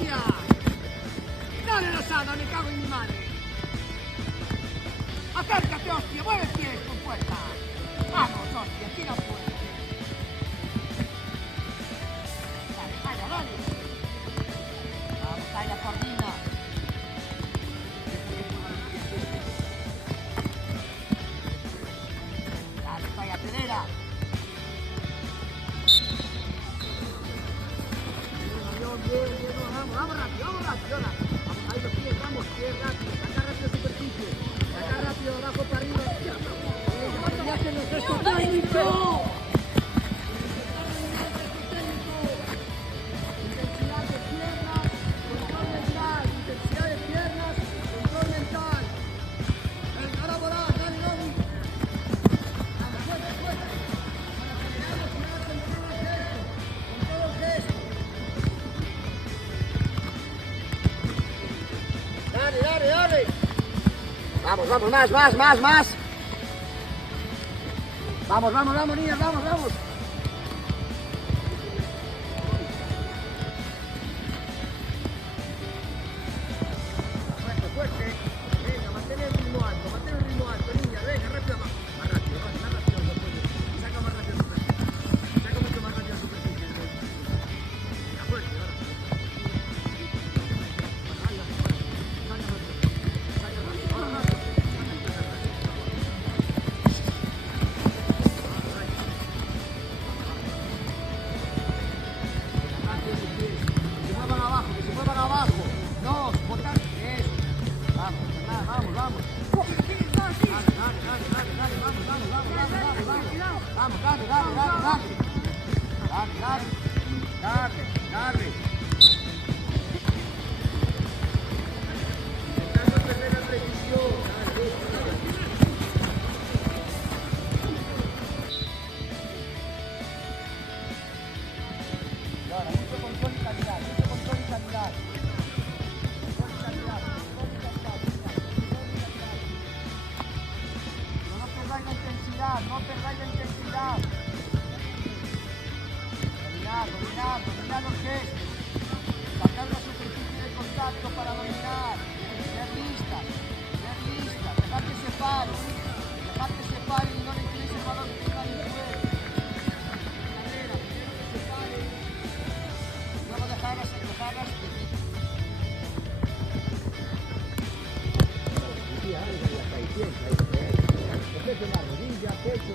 hostia! ¡Dale Lozada, me cago en mi madre! ¡Acércate, hostia! ¡Mueve pies con fuerza! ¡Vamos, hostia! ¡Tira fuerte! ¡Dale, Calla, dale! ¡Vamos, Calla, coordina! ¡Dale, Calla, pedera! Bien, vamos rápido, ahora. Vamos, ahí los pies, vamos, pies rápido, saca rápido superficie, saca rápido abajo para arriba. Ya se nos gesto técnico. Intensidad de piernas, control mental, intensidad de piernas, control mental. Venga, ahora volá, dale, Dani. Vamos, fuerte. Para acelerar, con todo el gesto. Dale. Vamos, más. Vamos, niñas, vamos. Fuerte. Venga, mantén el ritmo alto, niña. Venga, rápido abajo. Más rápido. Y saca más rápido superficie. Saca mucho más rápido superficie. Venga, fuerte, ahora. Que se muevan abajo. No, botar eso. Vamos. Dale, vamos. Dale. Intentando perder la precisión. Ahora, mucho control y calidad. No perdáis la intensidad. Dominar los gestos. Sacar la superficie de contacto para dominar. Ser listas. Dejar que se pare y no le tires el balón que está en el suelo. Carrera, primero que se pare. Luego dejarlas. La rodilla, pecho,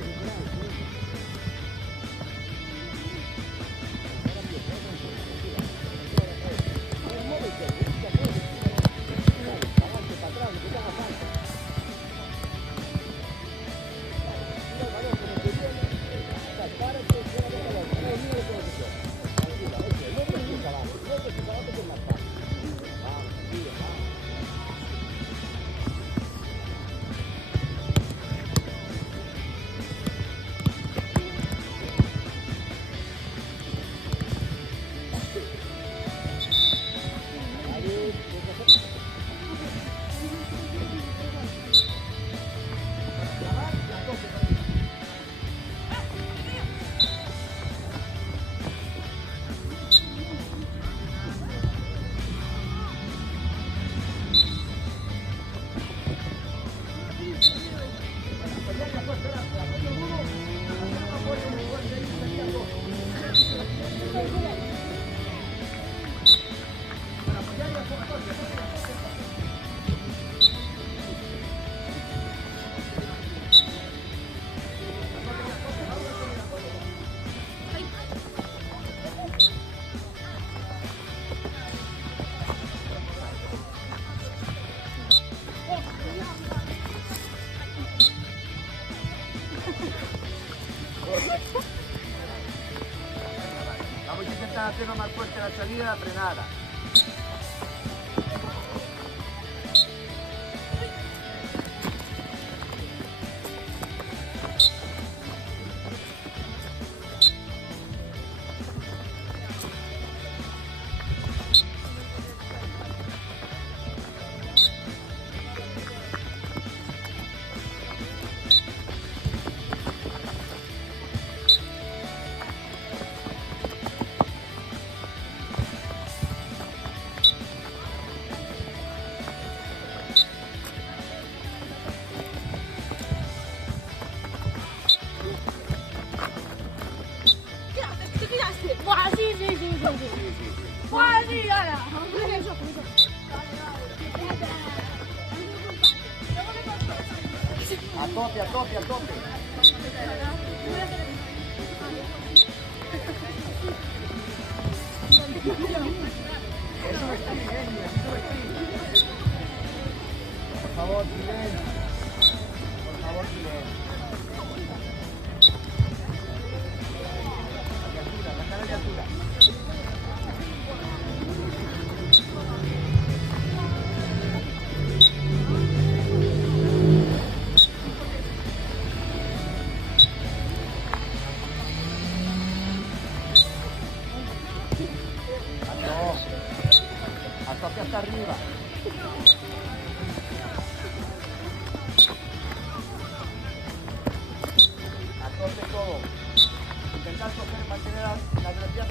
Vamos a intentar hacerlo más fuerte la salida, la frenada. A tope, a tope, a tope. Es un sprint, por favor, silencio. Por favor, silencio. De altura, la cara de altura. A tope hasta arriba. A tope todo. Intentar mantener la velocidad